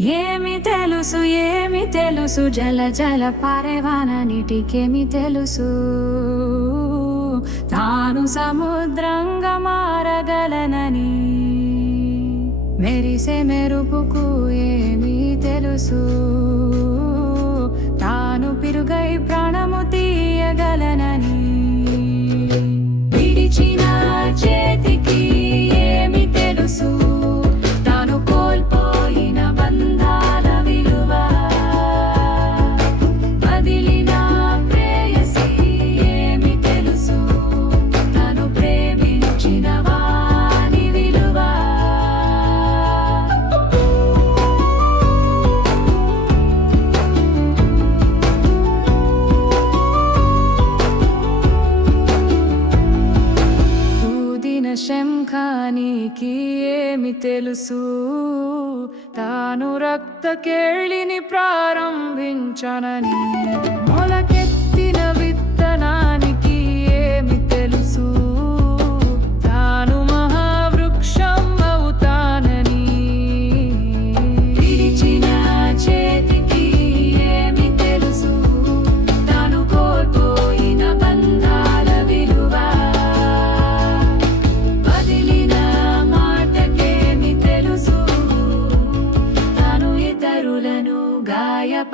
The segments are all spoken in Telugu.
ఏమి తెలుసు ఏమి తెలుసు జల జల పారేవాన నీటికేమి తెలుసు? తాను సముద్రంగా మారగలనని మెరిసే మెరుపుకు ఏమి తెలుసు? తాను పిరుగై ప్రా శంఖానికి ఏమి తెలుసు? తాను రక్త కేళిని ప్రారంభించనని మొలక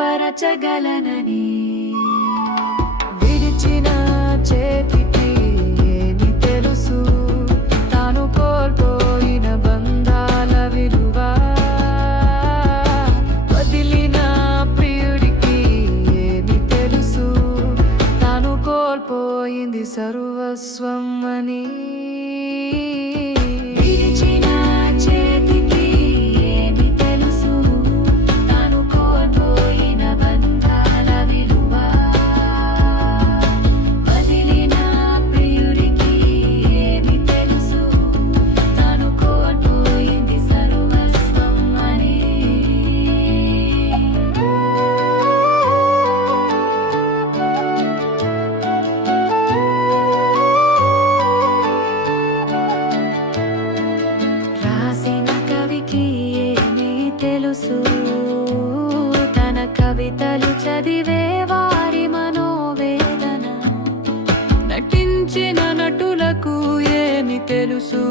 గాయపరచగలనని విడిచిన చేతికి ఏమి తెలుసు? తాను కోల్పోయిన బంధాల విలువ. వదిలిన ప్రియుడికి ఏమి తెలుసు? తాను కోల్పోయింది సర్వస్వం అని. తనకి ఏమీ తెలుసు. తన కవితలు చదివే వారి మనోవేదన. నటించిన నటులకు ఏమి తెలుసు?